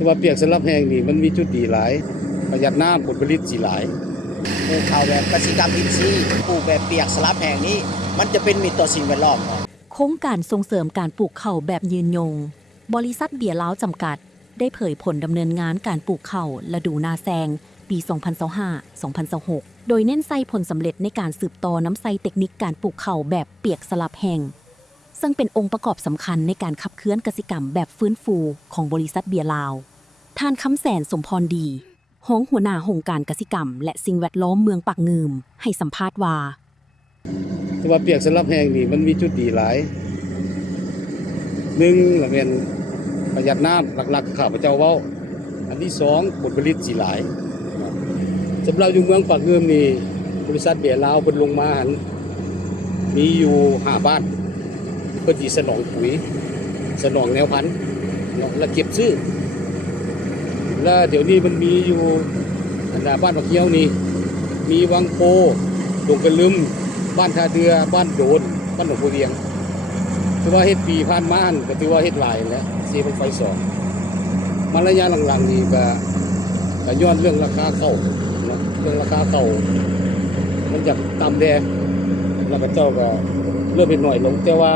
แต่ว่าเปียกสำหรับแห้งนี่มันมีจุดดีหลายประหยัดน้ำผลผลิตสิหลายปลูกข้าวแบบกสิกรรมอินทรีย์ปลูกแบบเปียกสลับแห้งนี้มันจะเป็นมิตรต่อสิ่งแวดล้อมโครงการส่งเสริมการปลูกข้าวแบบยืนยงบริษัทเบียร์ล้าวจำกัดได้เผยผลดำเนินงานการปลูกข้าวฤดูนาแซงปี 2025-2026 โดยเน้นใส่ผลสำเร็จในการสืบต่อน้ำใส่เทคนิคการปลูกข้าวแบบเปียกสลับแห้งซึ่งเป็นองค์ประกอบสำคัญในการขับเคลื่อนกสิกรรมแบบฟื้นฟูของบริษัทเบียร์ลาวท่านคำแสนสมพรดีห้องหัวหน้าโครงการกสิกรรมและสิ่งแวดล้อมเมืองปากงืมให้สัมภาษณ์ว่าแต่ว่าเปียกสำหรับแห้งนี่มันมีจุดดีหลายหนึ่งก็เป็นประหยัดน้ำหลักๆข้าพเจ้าเว้าอันที่สองผลผลิตสิหลายสำหรับอยู่เมืองปากงืมนี่บริษัทเบียร์ลาวเพิ่นลงมาหันมีอยู่5บ้านเพื่อที่สนองปุ๋ยสนองแนวพันธุ์และเก็บซื้อแล้วเดี๋ยวนี้มันมีอยู่อันดาบ้านปะเกี้ยวนี่มีวังโพดงกระลึมบ้านท่าเรือบ้านโดนบ้านหนองบัวเรียงถือว่าเฮ็ดปีผ่านมาก็ถือว่าเฮ็ดหลายแล้วเสียเป็นไฟสองมาระยะหลังๆนี่ก็ย้อนเรื่องราคาเข้านะเรื่องราคาเข้ามันจะต่ำแดงแล้วก็เจ้าก็เริ่มเป็นหน่อยลงแต่ว่า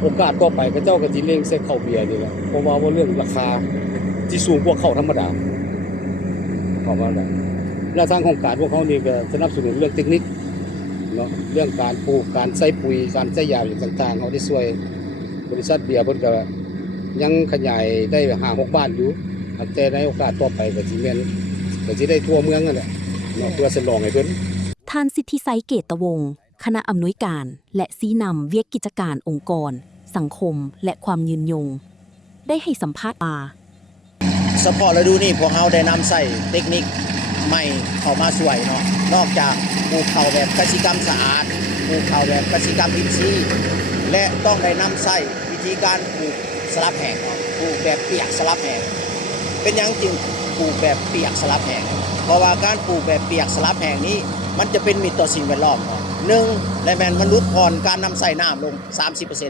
โอกาสต่อไปก็เจ้าก็สิเร่งใส่ข้าวเบียร์นี่แหละเพราะว่าเรื่องราคาที่สูงกว่าข้าวธรรมดาเข้ามาได้แล้วทางโครงการพวกเขานี่ก็สนับสนุนเรื่องเทคนิคเนาะเรื่องการปลูกการใส่ปุ๋ยการใส่ยาอย่างต่างๆเขาได้ช่วยบริษัทเบียร์เพิ่นก็ยังขยายได้5-6บ้านอยู่แต่ในโอกาสต่อไปก็สิแม่นก็สิได้ทั่วเมืองนั่นแหละเนาะเพื่อสนองให้เพิ่นท่านสิทธิไสเกตวงศ์คณะอำนวยการและชี้นำเวียกกิจการองค์กรสังคมและความยืนยงได้ให้สัมภาษณ์เฉพาะฤดูนี้พวกเราได้นำใส่เทคนิคใหม่เข้ามาช่วยเนาะนอกจากปลูกข้าวแบบกสิกรรมสะอาดปลูกข้าวแบบกสิกรรมอินทรีย์และต้องได้นำใส่วิธีการปลูกสลับแห้งปลูกแบบเปียกสลับแห้งเป็นอย่างจึงปลูกแบบเปียกสลับแห้งเพราะว่าการปลูกแบบเปียกสลับแห้งนี้มันจะเป็นมิตรต่อสิ่งแวดล้อมหนึ่งและแมนมันลดผ่อนการนำใส่น้ำลง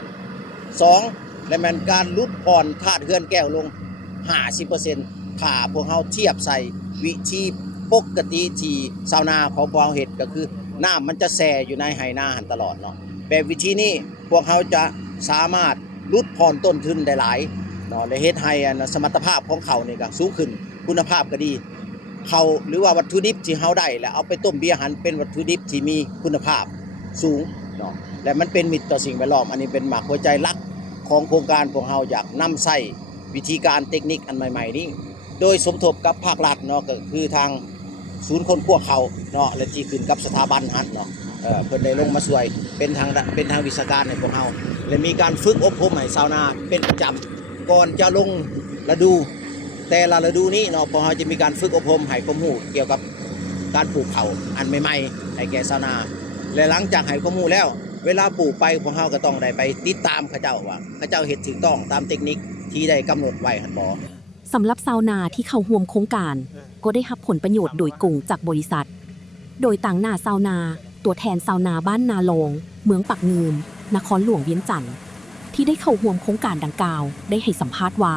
30% สองและแมนการลดผ่อนธาตุเฮือนแก้วลง 50%ถ้าพวกเราเทียบใส่วิธีปกติที่ชาวนาของพวกเราเฮ็ดก็คือน้ำมันจะแช่อยู่ในไหนาหันตลอดเนาะแบบวิธีนี้พวกเขาจะสามารถลดผ่อนต้นทุนได้หลายเนาะและเฮ็ดให้สมรรถภาพของเขานี่ก็สูงขึ้นคุณภาพก็ดีเขาหรือว่าวัตถุดิบที่เฮาได้แล้วเอาไปต้มเบียร์หันเป็นวัตถุดิบที่มีคุณภาพสูงเนาะและมันเป็นมิตรต่อสิ่งแวดล้อมอันนี้เป็นหลักหัวใจหลักของโครงการพวกเราอยากนำใช้วิธีการเทคนิคอันใหม่ๆนี้โดยสมทบกับภาครัฐเนาะก็คือทางศูนย์คนพวกเขาเนาะและที่ขึ้นกับสถาบันหันเนาะเพิ่นได้ลงมาช่วยเป็นทางวิชาการให้พวกเราและมีการฝึกอบรมให้ชาวนาเป็นประจำก่อนจะลงฤดูแต่ละฤดูนี้เนาะพวกเราจะมีการฝึกอบรมให้ความรู้เกี่ยวกับการปลูกข้าวอันใหม่ๆให้แก่ชาวนาและหลังจากให้ความรู้แล้วเวลาปลูกไปพวกเราก็ต้องได้ไปติดตามเขาเจ้าว่าเขาเจ้าเฮ็ดถูกต้องตามเทคนิคที่ได้กำหนดไว้หั่นบ่สำหรับชาวนาที่เข้าร่วมโครงการก็ได้รับผลประโยชน์โดยกงจากบริษัทโดยต่างหน้าชาวนาตัวแทนชาวนาบ้านนาลงเมืองปากงืมนครหลวงเวียงจันทน์ที่ได้เข้าร่วมโครงการดังกล่าวได้ให้สัมภาษณ์ว่า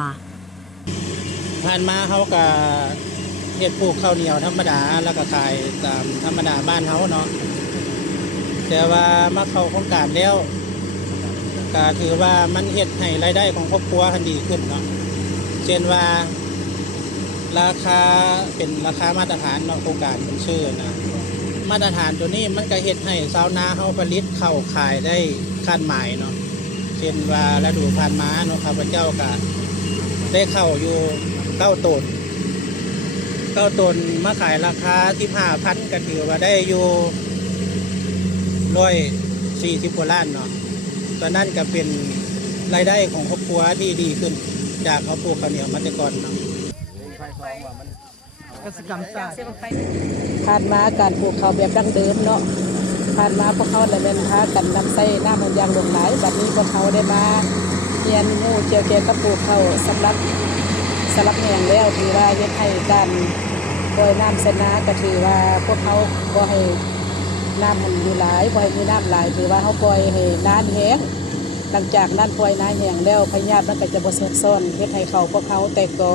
ผ่านมาเขาก็เฮ็ดปลูกข้าวเหนียวธรรมดาแล้วก็ขายตามธรรมดาบ้านเขาเนาะแต่ว่ามาเข้าโครงการแล้วก็ถือว่ามันเฮ็ดให้รายได้ของครอบครัวทันดีขึ้นเนาะเช่นว่าราคาเป็นราคามาตรฐานเนาะโครงการเป็นชื่อนะมาตรฐานตัวนี้มันก็เฮ็ดให้ชาวนาเขาผลิตข้าวขายได้คาดหมายเนาะเช่นว่าฤดูผ่านมาเนาะข้าพเจ้าก็ได้เข้าอยู่9 ต้นมาขายราคา 15,000 ก็ถือว่าได้อยู่140 กว่าล้านเนาะตอนนั้นก็เป็นรายได้ของครอบครัวที่ดีขึ้นจากเขาปลูกข้าวเหนียวมาแต่ก่อนเนาะกสิกรรมศาสตร์ผ่านมาการปลูกข้าวแบบดั้งเดิมเนาะผ่านมาพวกเขาได้เป็นพากันนำใส่น้ำมันยางหลงไหลแบบนี้พวกเขาได้มาเรียนรู้เกี่ยวกับปลูกข้าวสำหรับสลับแห้งแล้วถือว่าเฮ็ดให้การปล่อยน้ำเสนาก็ถือว่าพวกเขาบ่ให้น้ำมันอยู่หลายบ่ให้มีน้ำหลายถือว่าเขาปล่อยให้น้ำแห้งหลังจากนั้นปล่อยน้ำแห้งแล้วพยาธิมันก็จะบ่แทรกซ้อนเฮ็ดให้เขาพวกเขาแตกกอ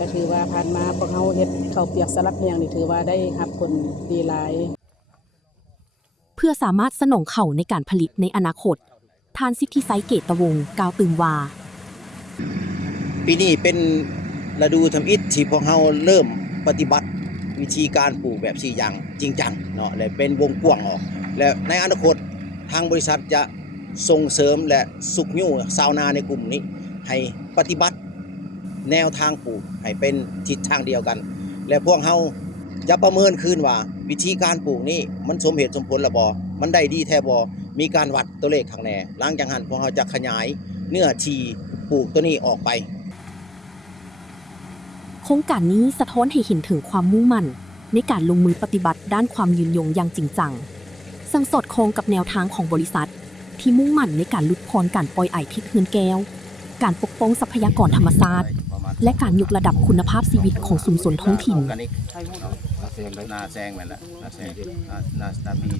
ก็ถือว่าผ่านมาพวกเฮาเฮ็ดข้าวเปียกสลับแห้งนี่ถือว่าได้รับผลดีหลาย เพื่อสามารถสนองเข่าในการผลิตในอนาคตทานสิทธิไซเกตวงศ์กล่าวตื่นว่า ปีนี้เป็นฤดูทำอิฐที่พวกเราเริ่มปฏิบัติวิธีการปลูกแบบ4อย่างจริงจังเนาะและเป็นวงกว้างออก และในอนาคตทางบริษัทจะส่งเสริมและสุขยู่ชาวนาในกลุ่มนี้ ให้ปฏิบัติแนวทางปลูกให้เป็นทิศทางเดียวกัน และพวกเราจะประเมินคืนว่าวิธีการปลูกนี้มันสมเหตุสมผลหรือบ่มันได้ดีแท้บ่มีการวัดตัวเลขข้างแน่หลังจากนั้นพวกเราจะขยายเนื้อที่ปลูกตัวนี้ออกไป โครงการนี้สะท้อนให้เห็นถึงความมุ่งมั่นในการลงมือปฏิบัติด้านความยืนยงอย่างจริงจังซึ่งสอดคล้องกับแนวทางของบริษัทที่มุ่งมั่นในการลดพรการปล่อยไอพิษเฮือนแก้วการปกป้องทรัพยากรธรรมชาติและการยกระดับคุณภาพชีวิตของชุมชนท้องถิ่น นาแซงแม่นละนาแซงนาปี